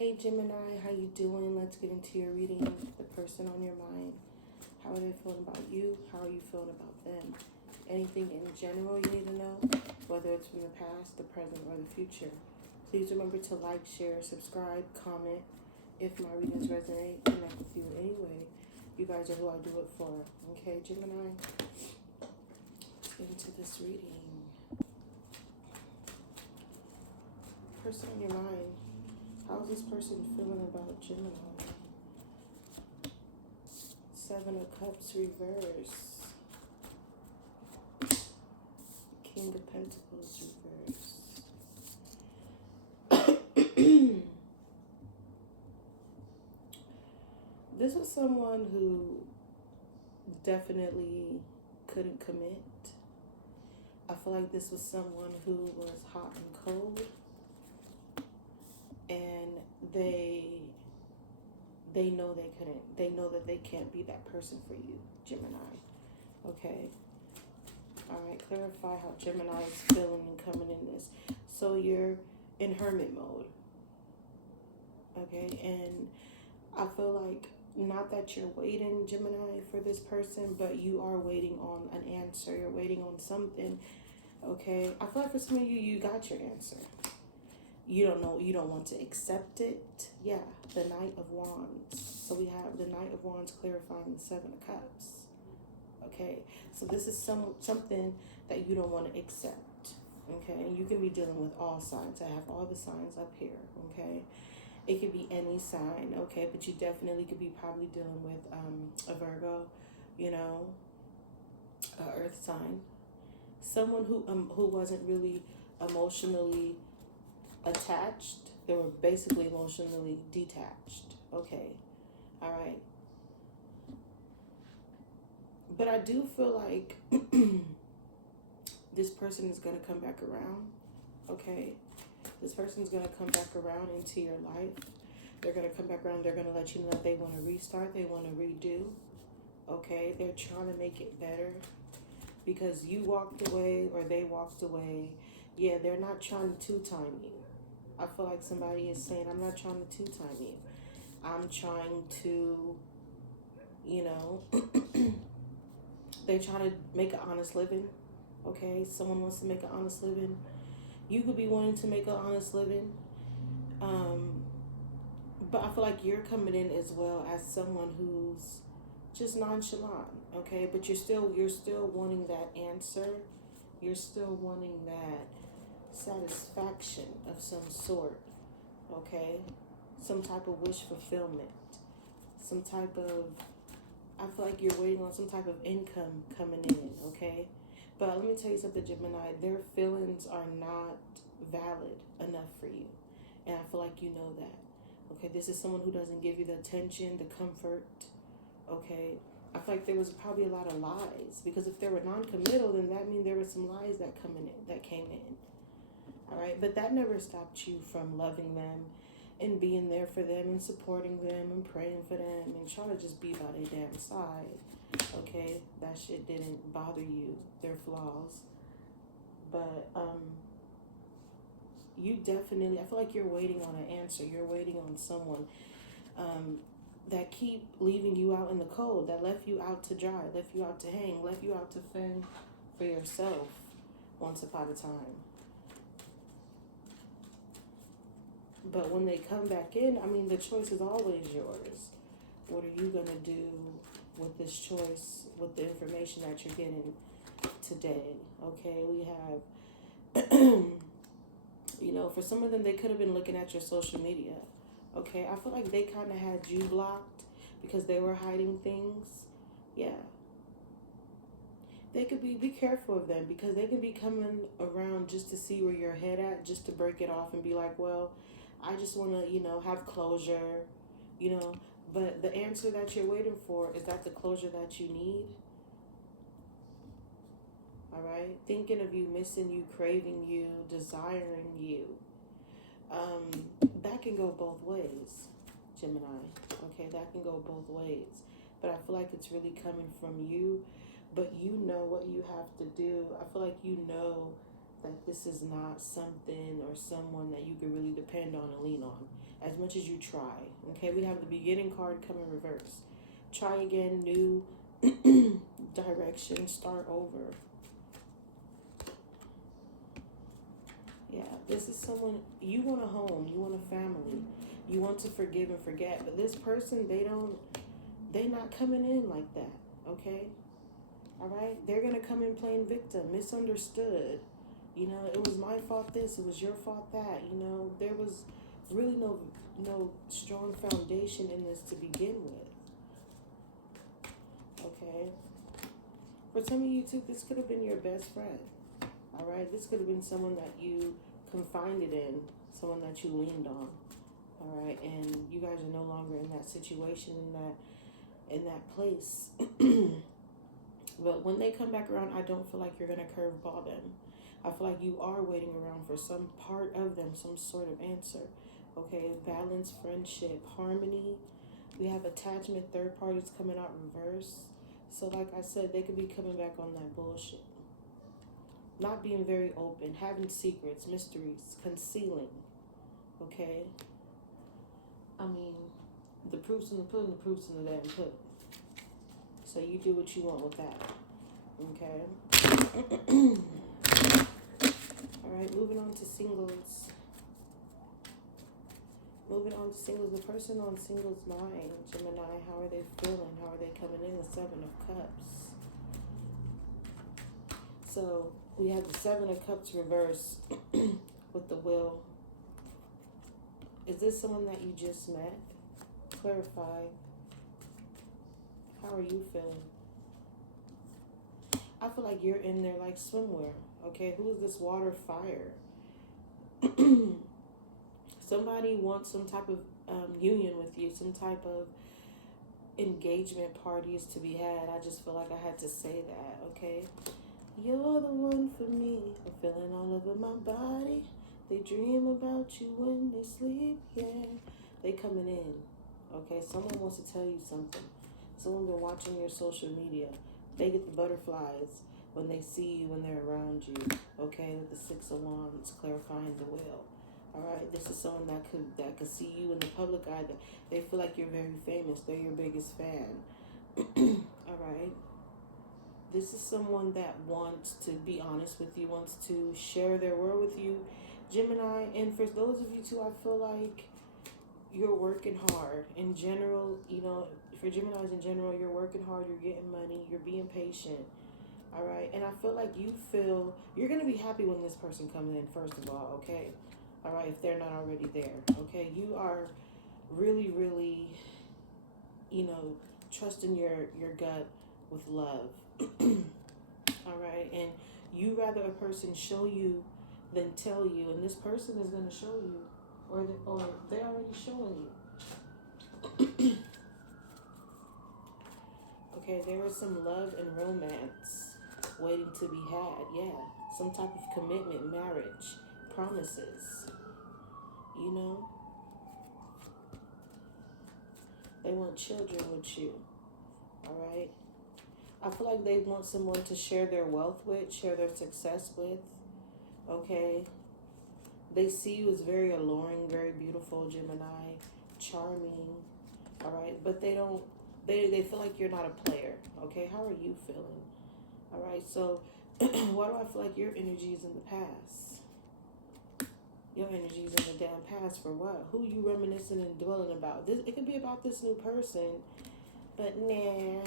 Hey Gemini, how you doing? Let's get into your reading. The person on your mind. How are they feeling about you? How are you feeling about them? Anything in general you need to know, whether it's from the past, the present, or the future. Please remember to like, share, subscribe, comment. If my readings resonate, connect with you in any way. You guys are who I do it for. Okay, Gemini? Let's get into this reading. Person on your mind. How's this person feeling about Gemini? Seven of Cups reverse. King of Pentacles reverse. This was someone who definitely couldn't commit. I feel like this was someone who was hot and cold. And they know they couldn't. They know that they can't be that person for you, Gemini. Okay. All right. Clarify how Gemini is feeling and coming in this. So you're in hermit mode. Okay. And I feel like not that you're waiting, Gemini, for this person, but you are waiting on an answer. You're waiting on something. Okay. I feel like for some of you, you got your answer. You don't know, you don't want to accept it. Yeah, the Knight of Wands. So we have the Knight of Wands clarifying the Seven of Cups. Okay, so this is something that you don't want to accept. Okay, and you can be dealing with all signs. I have all the signs up here. Okay, it could be any sign. Okay, but you definitely could be probably dealing with a Virgo, you know, a Earth sign, someone who wasn't really emotionally attached. They were basically emotionally detached. Okay. All right. But I do feel like this person is going to come back around. Okay. This person's going to come back around into your life. They're going to come back around. They're going to let you know that they want to restart. They want to redo. Okay. They're trying to make it better because you walked away or they walked away. Yeah, they're not trying to two-time you. I feel like somebody is saying, I'm not trying to two-time you. I'm trying to, you know, they're trying to make an honest living. Okay, someone wants to make an honest living. You could be wanting to make an honest living. But I feel like you're coming in as well as someone who's just nonchalant. Okay, but you're still wanting that answer. You're still wanting that satisfaction of some sort. Okay, some type of wish fulfillment, some type of, I feel like you're waiting on some type of income coming in. Okay, but let me tell you something, Gemini, their feelings are not valid enough for you, and I feel like you know that. Okay, this is someone who doesn't give you the attention, the comfort. Okay, I feel like there was probably a lot of lies, because if they were non-committal, then that means there were some lies that came in. All right, but that never stopped you from loving them and being there for them and supporting them and praying for them and trying to just be by their damn side. Okay, that shit didn't bother you, their flaws. But you definitely, I feel like you're waiting on an answer. You're waiting on someone that keep leaving you out in the cold, that left you out to dry, left you out to hang, left you out to fend for yourself once upon a time. But when they come back in, I mean, the choice is always yours. What are you going to do with this choice, with the information that you're getting today? Okay, we have, you know, for some of them, they could have been looking at your social media. Okay, I feel like they kind of had you blocked because they were hiding things. Yeah. They could be careful of them, because they could be coming around just to see where your head at, just to break it off and be like, well, I just want to, you know, have closure, you know. But the answer that you're waiting for, is that the closure that you need? All right? Thinking of you, missing you, craving you, desiring you. That can go both ways, Gemini. Okay, that can go both ways. But I feel like it's really coming from you. But you know what you have to do. I feel like you know that this is not something or someone that you can really depend on and lean on as much as you try. Okay, we have the beginning card come in reverse. Try again, new direction, start over. Yeah, this is someone, you want a home, you want a family, you want to forgive and forget, but this person, they not coming in like that, okay? All right, they're gonna come in playing victim, misunderstood. You know, it was my fault this, it was your fault that. You know, there was really no strong foundation in this to begin with. Okay. For some of you too, this could have been your best friend. All right, this could have been someone that you confided in, someone that you leaned on. All right, and you guys are no longer in that situation, in that place. But when they come back around, I don't feel like you're gonna curveball them. I feel like you are waiting around for some part of them, some sort of answer. Okay, balance, friendship, harmony. We have attachment, third parties coming out reverse. So like I said, they could be coming back on that bullshit. Not being very open, having secrets, mysteries, concealing. Okay? I mean, the proof's in the pudding, the proof's in the damn pudding. So you do what you want with that. Okay? Alright, moving on to singles. Moving on to singles. The person on singles mind, Gemini, how are they feeling? How are they coming in? The Seven of Cups. So we have the Seven of Cups reverse with the Wheel. Is this someone that you just met? Clarify. How are you feeling? I feel like you're in there like swimwear. Okay, who is this water fire? Somebody wants some type of union with you, some type of engagement parties to be had. I just feel like I had to say that, okay? You're the one for me. I'm feeling all over my body. They dream about you when they sleep, yeah. They coming in, okay? Someone wants to tell you something. Someone been watching your social media. They get the butterflies when they see you, when they're around you, okay? With the Six of Wands, clarifying the Wheel. All right, this is someone that could see you in the public eye. That they feel like you're very famous. They're your biggest fan. All right. This is someone that wants to be honest with you, wants to share their world with you, Gemini. And for those of you too, I feel like you're working hard. In general, you know, for Geminis in general, you're working hard, you're getting money, you're being patient. All right. And I feel like you feel you're going to be happy when this person comes in, first of all, okay? All right, if they're not already there, okay? You are really, really, you know, trusting your gut with love. All right, and you rather a person show you than tell you, and this person is going to show you, or they're already showing you. Okay, there is some love and romance waiting to be had, yeah. Some type of commitment, marriage, promises, you know. They want children with you, all right? I feel like they want someone to share their wealth with, share their success with, okay? They see you as very alluring, very beautiful, Gemini, charming, all right? But they feel like you're not a player, okay? How are you feeling? All right, so why do I feel like your energy is in the past? Your energy is in the damn past for what? Who you reminiscing and dwelling about? It could be about this new person, but nah.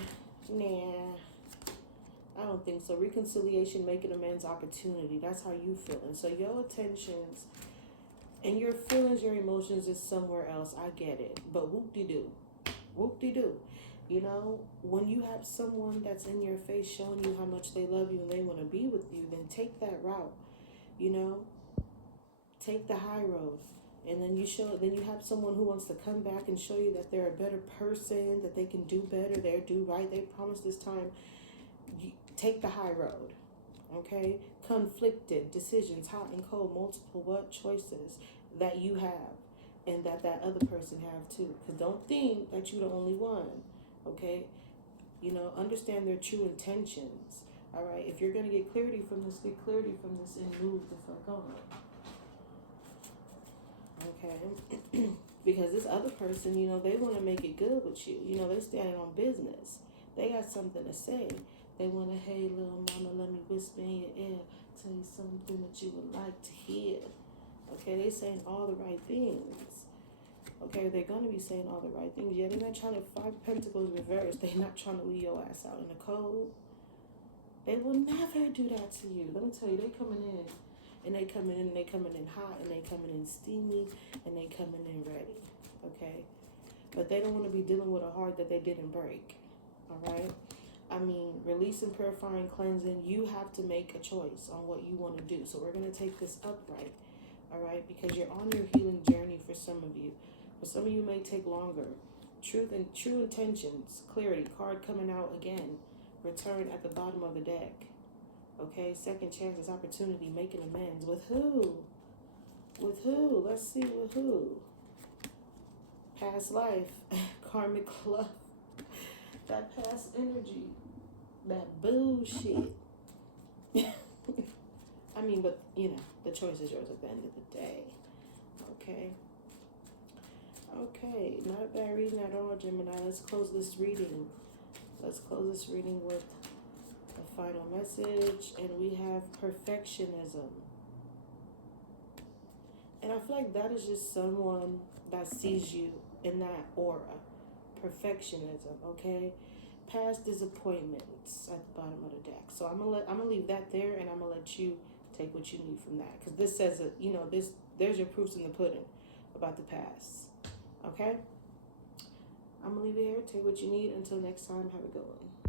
I don't think so. Reconciliation, making amends, opportunity. That's how you feeling. So your attentions and your feelings, your emotions is somewhere else. I get it. But whoop-de-doo. Whoop-de-doo. You know, when you have someone that's in your face showing you how much they love you and they want to be with you, then take that route. You know, take the high road. And then you have someone who wants to come back and show you that they're a better person, that they can do better, they do right, they promise this time. You take the high road, okay? Conflicted decisions, hot and cold, multiple choices that you have and that other person have too. Because don't think that you're the only one, okay? You know, understand their true intentions, All right. If you're gonna get clarity from this, get clarity from this and move the fuck on. Okay. Because this other person, you know, they want to make it good with you. You know, they're standing on business. They got something to say. They want to, hey, little mama, let me whisper in your ear, tell you something that you would like to hear. Okay, they saying all the right things. Okay, they're going to be saying all the right things. Yeah, they're not trying to, 5 Pentacles reverse. They're not trying to leave your ass out in the cold. They will never do that to you. Let me tell you, they coming in. And they coming in, and they coming in hot, and they coming in steamy, and they coming in ready, okay? But they don't want to be dealing with a heart that they didn't break, all right? I mean, releasing, purifying, cleansing, you have to make a choice on what you want to do. So we're going to take this upright, all right? Because you're on your healing journey for some of you. For some of you, it may take longer. Truth and true intentions, clarity, card coming out again. Return at the bottom of the deck. Okay, second chances, opportunity, making amends. With who? With who? Let's see, with who? Past life, karmic love, that past energy, that bullshit. I mean, but, you know, the choice is yours at the end of the day. Okay. Okay, not a bad reading at all, Gemini. Let's close this reading. Let's close this reading with a final message, and we have perfectionism. And I feel like that is just someone that sees you in that aura. Perfectionism, okay? Past disappointments at the bottom of the deck. So I'm gonna leave that there, and I'm gonna let you take what you need from that, because this says that, you know, there's your proofs in the pudding about the past. Okay? I'm gonna leave it here. Take what you need. Until next time, have a good one.